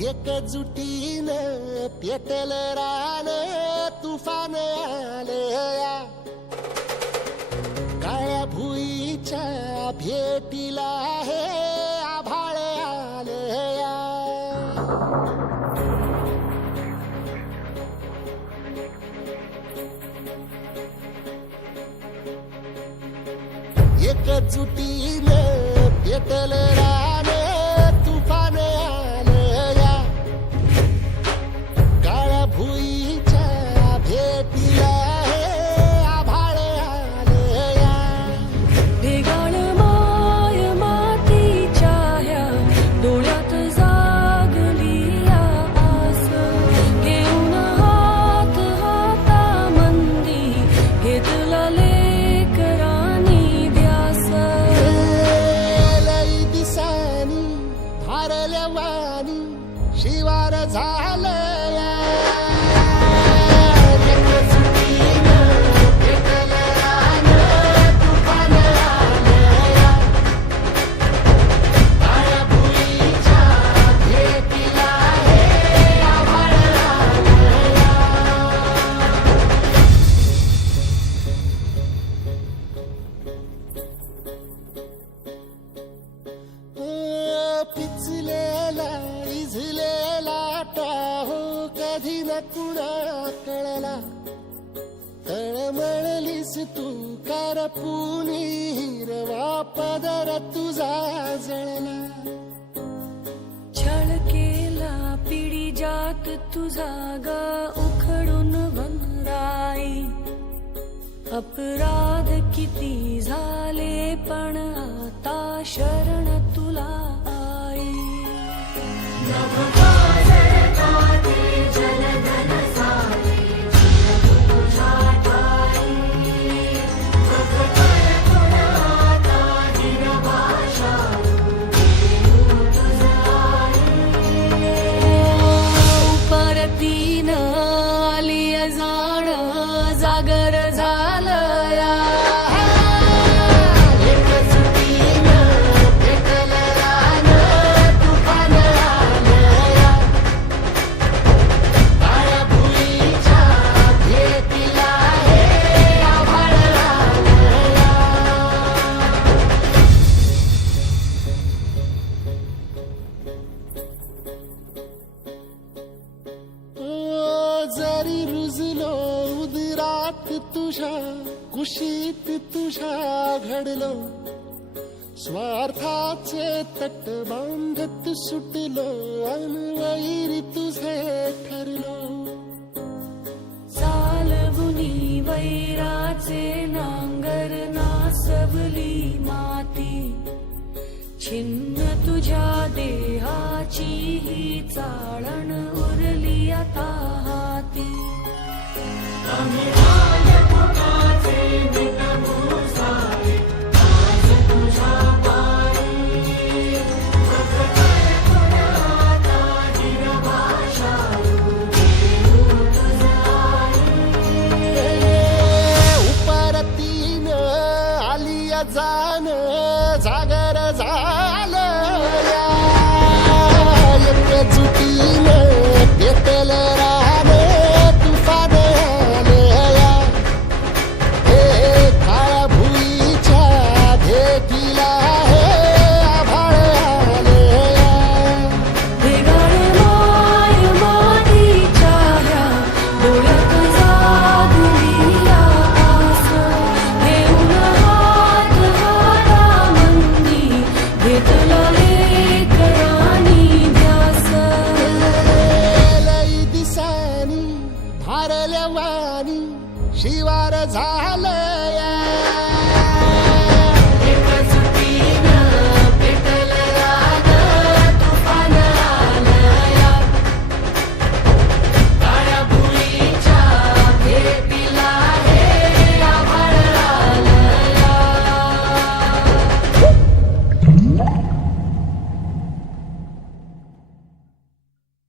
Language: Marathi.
एकजुटीनं पेटल रान तुफान आलया काळ्या भुईच्या भेटीला हे आभाळ आलया एकजुटीनं पेटल रान तुफान आलया काळ्या भुईच्या भेटीला हे आभाळ आलया ढेगाळ माय मातीच्या ह्या डोळ्यात जागली या आस घेऊन हात हातामंदी घेतला लेकरांनी ध्यास लई दिसानी भारल्या वाणी शिवार झालया पेटल रान तुफान आलया काळ्या भुईच्या भेटीला हे आभाळ आलया पिचलेला इझलेला टाहो कधी न कुणा कळला तळमळलीस तू करपुनी हिरवा पदर तुझा जळला छळ केला पिढी जात तुझा ग उखडून वनराई अपराध किती झाले पण आता शरण तुला आई परतीन आली जाण जागर झालया पेटल रान तुफान आलया काळ्या भुईच्या भेटीला हे आभाळ आलया जरी रुजलो उदरात तुझ्या कुशीत तुझ्या घडलो स्वार्थाचे तट बांधत सुटलो अनवैरी तुझे ठरलो चालवुनी वैराचे नांगर नासवली माती छिन्न तुझ्या देहाची ही चाळण उरली आता हाती